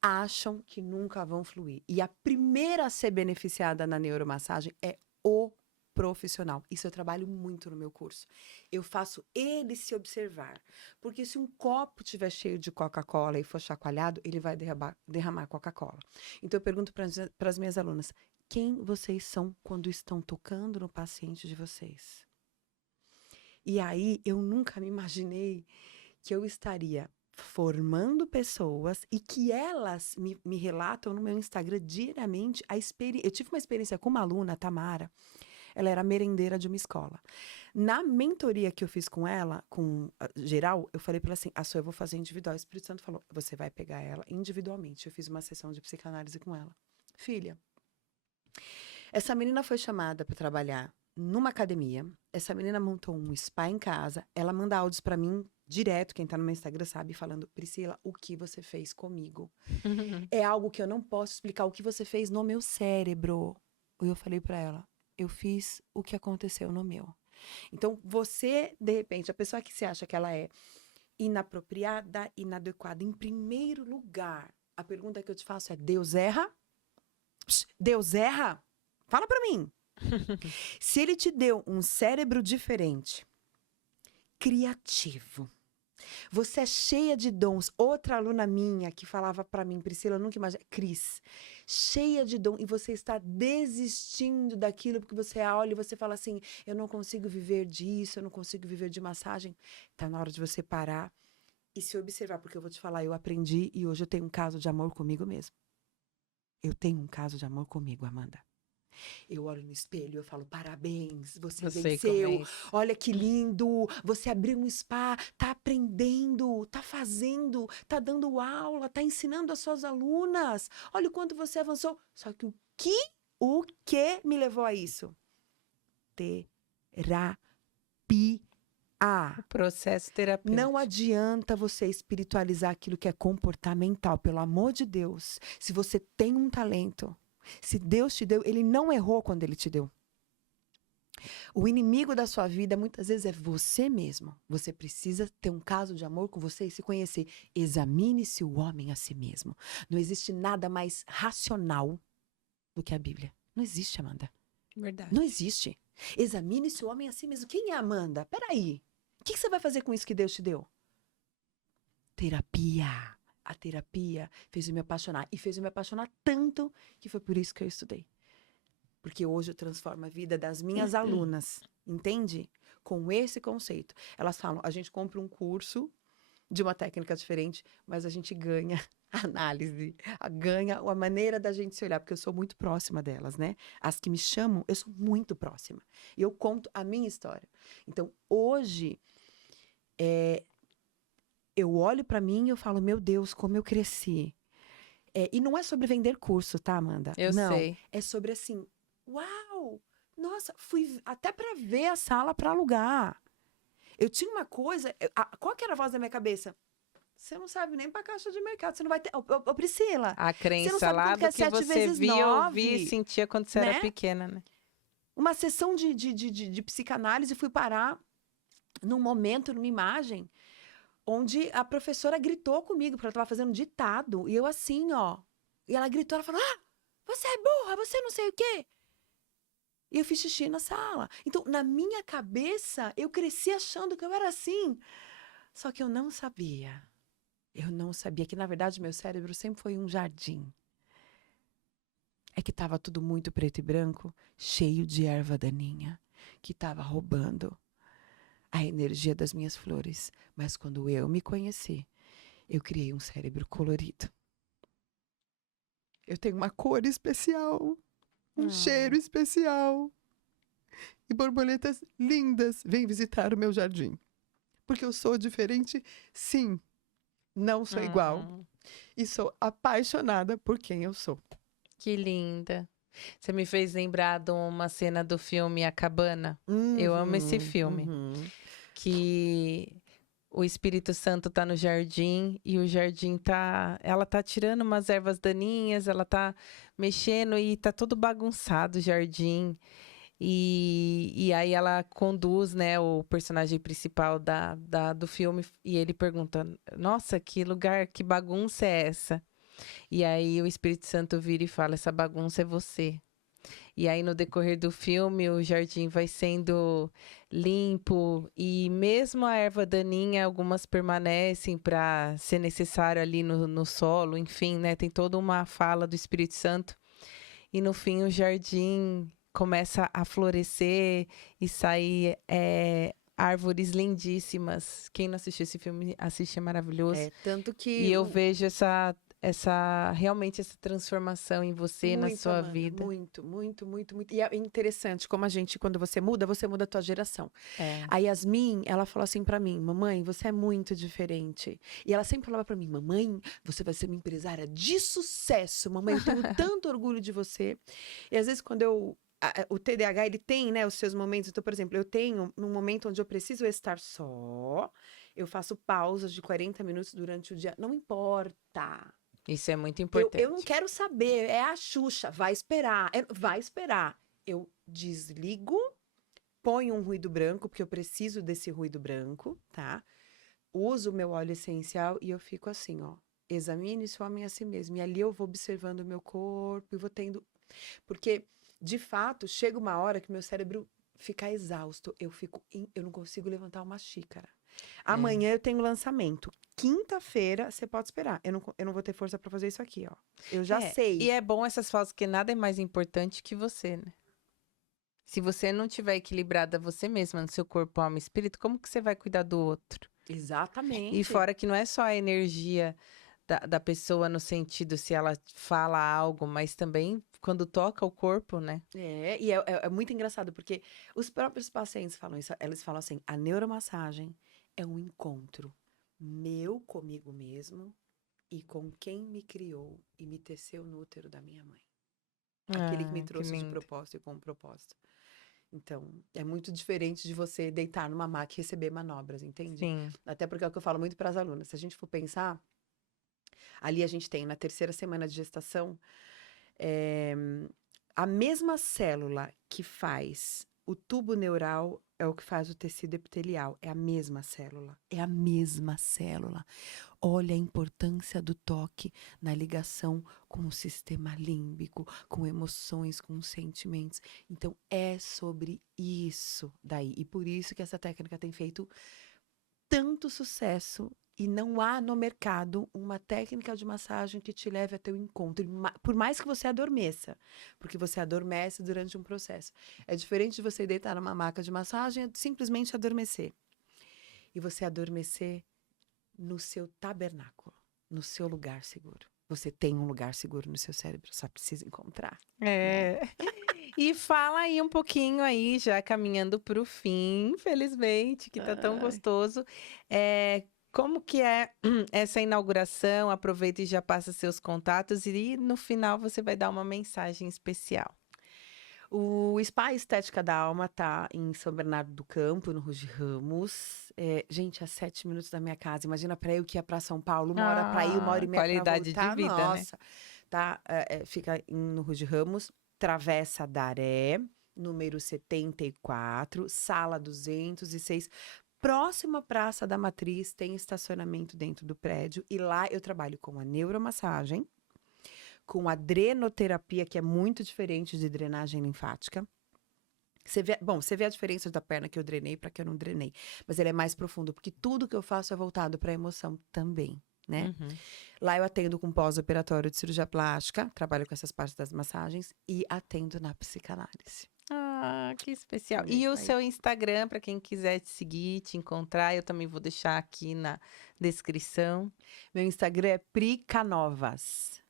Acham que nunca vão fluir. E a primeira a ser beneficiada na neuromassagem é o profissional. Isso eu trabalho muito no meu curso. Eu faço ele se observar. Porque se um copo estiver cheio de Coca-Cola e for chacoalhado, ele vai derramar Coca-Cola. Então eu pergunto para as minhas alunas, quem vocês são quando estão tocando no paciente de vocês? E aí eu nunca me imaginei que eu estaria formando pessoas e que elas me relatam no meu Instagram diariamente a experiência. Eu tive uma experiência com uma aluna, a Tamara. Ela era merendeira de uma escola. Na mentoria que eu fiz com ela, com geral, eu falei para ela assim, eu vou fazer individual. O Espírito Santo falou, você vai pegar ela individualmente. Eu fiz uma sessão de psicanálise com ela. Filha, essa menina foi chamada para trabalhar numa academia. Essa menina montou um spa em casa. Ela manda áudios para mim direto, quem tá no meu Instagram sabe, falando, Priscila, o que você fez comigo? É algo que eu não posso explicar, o que você fez no meu cérebro. E eu falei para ela, eu fiz o que aconteceu no meu. Então, você, de repente, a pessoa que se acha que ela é inapropriada, inadequada, em primeiro lugar, a pergunta que eu te faço é, Deus erra? Deus erra? Fala para mim. Se ele te deu um cérebro diferente, criativo, você é cheia de dons. Outra aluna minha que falava para mim, Priscila, eu nunca imaginei, Cris, cheia de dom, e você está desistindo daquilo porque você olha e você fala assim, eu não consigo viver disso, eu não consigo viver de massagem. Tá na hora de você parar e se observar, porque eu vou te falar, eu aprendi e hoje eu tenho um caso de amor comigo mesmo. Eu tenho um caso de amor comigo, Amanda. Eu olho no espelho e eu falo, parabéns, você venceu, olha que lindo, você abriu um spa, tá aprendendo, tá fazendo, tá dando aula, tá ensinando as suas alunas, olha o quanto você avançou. Só que o que me levou a isso? Terapia. A. Processo terapêutico. Não adianta você espiritualizar aquilo que é comportamental, pelo amor de Deus. Se você tem um talento, se Deus te deu, ele não errou quando ele te deu. O inimigo da sua vida, muitas vezes, é você mesmo. Você precisa ter um caso de amor com você e se conhecer. Examine-se o homem a si mesmo. Não existe nada mais racional do que a Bíblia. Não existe, Amanda. Verdade. Não existe. Examine-se o homem a si mesmo. Quem é Amanda? Peraí. O que você vai fazer com isso que Deus te deu? Terapia. A terapia fez eu me apaixonar. E fez eu me apaixonar tanto que foi por isso que eu estudei. Porque hoje eu transformo a vida das minhas alunas, entende? Com esse conceito. Elas falam, a gente compra um curso de uma técnica diferente, mas a gente ganha a análise, ganha a maneira da gente se olhar, porque eu sou muito próxima delas, né? As que me chamam, eu sou muito próxima. E eu conto a minha história. Então, hoje, eu olho pra mim e eu falo, meu Deus, como eu cresci. E não é sobre vender curso, tá, Amanda? Eu não. sei. É sobre assim, uau! Nossa, fui até pra ver a sala pra alugar. Eu tinha uma coisa. Qual que era a voz da minha cabeça? Você não sabe nem pra caixa de mercado. Você não vai ter. Ô, Priscila, A você não crença sabe lá quanto que é do que 7 você vezes via, ouvia e 9, sentia quando você era né? pequena, né? Uma sessão de psicanálise, fui parar num momento, numa imagem, onde a professora gritou comigo, porque ela estava fazendo ditado, e eu assim, ó. E ela gritou, ela falou, você é burra, você não sei o quê. E eu fiz xixi na sala. Então, na minha cabeça, eu cresci achando que eu era assim. Só que eu não sabia. Eu não sabia que, na verdade, meu cérebro sempre foi um jardim. É que estava tudo muito preto e branco, cheio de erva daninha, que estava roubando a energia das minhas flores. Mas quando eu me conheci, eu criei um cérebro colorido. Eu tenho uma cor especial, um cheiro especial. E borboletas lindas vêm visitar o meu jardim. Porque eu sou diferente, sim. Não sou igual. E sou apaixonada por quem eu sou. Que linda. Você me fez lembrar de uma cena do filme A Cabana. Eu amo esse filme. Que o Espírito Santo tá no jardim e o jardim tá... Ela tá tirando umas ervas daninhas, ela tá mexendo e tá todo bagunçado o jardim. E aí ela conduz, né, o personagem principal do filme e ele pergunta, nossa, que lugar, que bagunça é essa? E aí o Espírito Santo vira e fala, essa bagunça é você. E aí no decorrer do filme o jardim vai sendo limpo e mesmo a erva daninha, algumas permanecem para ser necessário ali no solo, enfim, né, tem toda uma fala do Espírito Santo. E no fim o jardim começa a florescer e sair árvores lindíssimas. Quem não assistiu esse filme, assiste, é maravilhoso. Tanto que... E eu vejo realmente essa transformação em você, na sua Amanda, vida. muito, muito, muito, muito. E é interessante como a gente, quando você muda a tua geração. A Yasmin, ela falou assim pra mim, mamãe, você é muito diferente. E ela sempre falava pra mim, mamãe, você vai ser uma empresária de sucesso. Mamãe, eu tenho tanto orgulho de você. E às vezes quando o TDAH, ele tem, né, os seus momentos. Então, por exemplo, eu tenho num momento onde eu preciso estar só, eu faço pausas de 40 minutos durante o dia. Não importa. Isso é muito importante. Eu não quero saber, é a Xuxa, vai esperar, vai esperar. Eu desligo, ponho um ruído branco, porque eu preciso desse ruído branco, tá? Uso o meu óleo essencial e eu fico assim, ó. Examine-se o homem a si mesmo. E ali eu vou observando o meu corpo e vou tendo... Porque, de fato, chega uma hora que meu cérebro fica exausto. Eu não consigo levantar uma xícara. Amanhã eu tenho lançamento. Quinta-feira, você pode esperar. Eu não vou ter força pra fazer isso aqui, ó. Eu já sei. E é bom essas falas, porque nada é mais importante que você, né? Se você não tiver equilibrada você mesma no seu corpo, alma e espírito, como que você vai cuidar do outro? Exatamente. E fora que não é só a energia da pessoa no sentido se ela fala algo, mas também quando toca o corpo, né? E é muito engraçado, porque os próprios pacientes falam isso. Eles falam assim, a neuromassagem é um encontro meu comigo mesmo e com quem me criou e me teceu no útero da minha mãe. Aquele que me trouxe de propósito e com propósito. Então, é muito diferente de você deitar numa maca e receber manobras, entende? Sim. Até porque é o que eu falo muito para as alunas. Se a gente for pensar, ali a gente tem na terceira semana de gestação, eh, a mesma célula que faz o tubo neural é o que faz o tecido epitelial. É a mesma célula. É a mesma célula. Olha a importância do toque na ligação com o sistema límbico, com emoções, com sentimentos. Então, é sobre isso daí. E por isso que essa técnica tem feito tanto sucesso e não há no mercado uma técnica de massagem que te leve até o encontro. Por mais que você adormeça, porque você adormece durante um processo. É diferente de você deitar numa maca de massagem, é simplesmente adormecer. E você adormecer no seu tabernáculo, no seu lugar seguro. Você tem um lugar seguro no seu cérebro, só precisa encontrar. É. E fala aí um pouquinho aí, já caminhando para o fim, infelizmente, que tá tão Ai. gostoso. Como que é essa inauguração? Aproveita e já passa seus contatos e no final você vai dar uma mensagem especial. O Spa Estética da Alma tá em São Bernardo do Campo, no Ruge Ramos. Gente, a 7 minutos da minha casa. Imagina para eu que ia para São Paulo, 1 hora para ir, 1 hora e meia para Qualidade de voltar. vida, né? Nossa, tá? Fica no Ruge Ramos, Travessa Daré, número 74, sala 206. Próxima à Praça da Matriz, tem estacionamento dentro do prédio. E lá eu trabalho com a neuromassagem, com a drenoterapia, que é muito diferente de drenagem linfática. Você vê a diferença da perna que eu drenei para que eu não drenei. Mas ele é mais profundo, porque tudo que eu faço é voltado para a emoção também, né? Uhum. Lá eu atendo com pós-operatório de cirurgia plástica, trabalho com essas partes das massagens e atendo na psicanálise. Ah, que especial. É E isso o aí. seu Instagram, para quem quiser te seguir, te encontrar, eu também vou deixar aqui na descrição. Meu Instagram é pricanovas,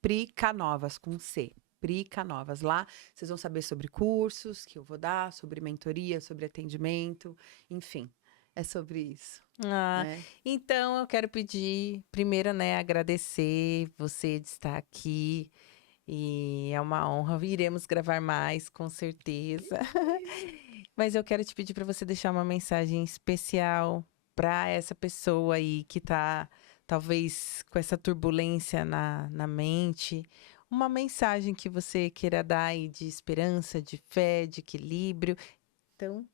@pricanovas, com C. Pricanovas. Lá vocês vão saber sobre cursos que eu vou dar, sobre mentoria, sobre atendimento, enfim, é sobre isso, Ah, né? então eu quero pedir, primeiro, né, agradecer você de estar aqui. E é uma honra. Iremos gravar mais, com certeza. Mas eu quero te pedir para você deixar uma mensagem especial para essa pessoa aí que tá talvez com essa turbulência na mente. Uma mensagem que você queira dar aí de esperança, de fé, de equilíbrio. Então,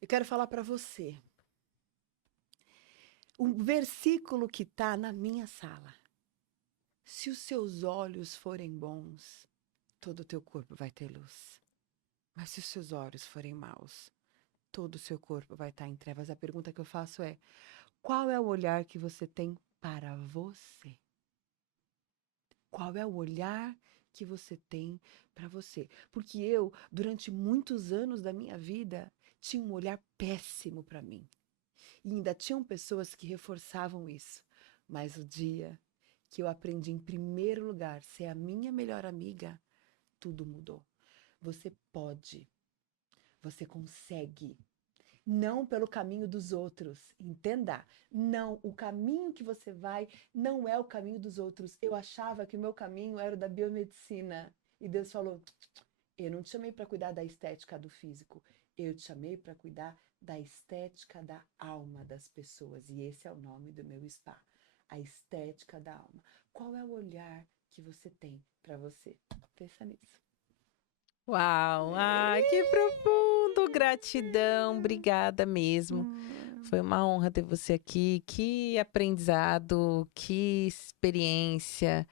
Eu quero falar para você um versículo que está na minha sala. Se os seus olhos forem bons, todo o teu corpo vai ter luz. Mas se os seus olhos forem maus, todo o seu corpo vai estar em trevas. A pergunta que eu faço é: qual é o olhar que você tem para você? Qual é o olhar que você tem para você? Porque eu, durante muitos anos da minha vida, tinha um olhar péssimo para mim. E ainda tinham pessoas que reforçavam isso. Mas o dia que eu aprendi, em primeiro lugar, ser a minha melhor amiga, tudo mudou. Você pode, você consegue. Não pelo caminho dos outros, entenda? Não, o caminho que você vai não é o caminho dos outros. Eu achava que o meu caminho era o da biomedicina. E Deus falou: eu não te chamei para cuidar da estética do físico, eu te chamei para cuidar da estética da alma das pessoas. E esse é o nome do meu spa, a estética da alma. Qual é o olhar que você tem para você? Pensa nisso. uau! Ah, que profundo! Gratidão, obrigada mesmo. Foi uma honra ter você aqui. Que aprendizado, que experiência.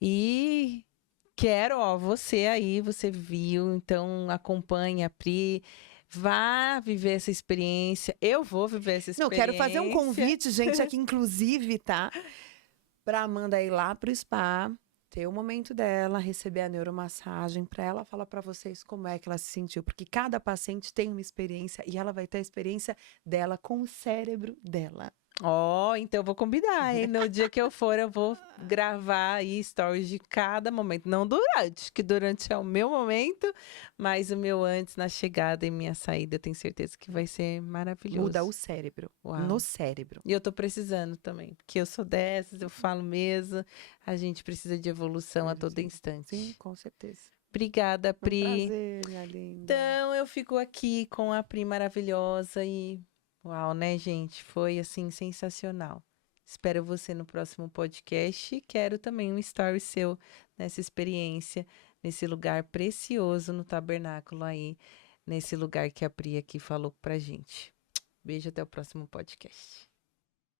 E quero, ó, você aí, você viu, então acompanhe a Pri. Vá viver essa experiência. Eu vou viver essa Não, quero fazer um experiência. convite, gente, aqui inclusive, tá? Pra Amanda ir lá pro spa, ter o momento dela, receber a neuromassagem, pra ela falar pra vocês como é que ela se sentiu. Porque cada paciente tem uma experiência e ela vai ter a experiência dela com o cérebro dela. Ó, então eu vou combinar, hein? No dia que eu for, eu vou gravar aí stories de cada momento. Não durante, que durante é o meu momento, mas o meu antes, na chegada e minha saída, eu tenho certeza que vai ser maravilhoso. Muda o cérebro. Uau. No cérebro. E eu tô precisando também, porque eu sou dessas, eu falo mesmo, a gente precisa de evolução a todo instante. Sim, com certeza. Obrigada, Foi um Pri. prazer, minha linda. Então, eu fico aqui com a Pri maravilhosa e uau, né, gente? Foi assim sensacional. Espero você no próximo podcast e quero também um story seu nessa experiência, nesse lugar precioso no tabernáculo aí, nesse lugar que a Pri aqui falou pra gente. Beijo, até o próximo podcast.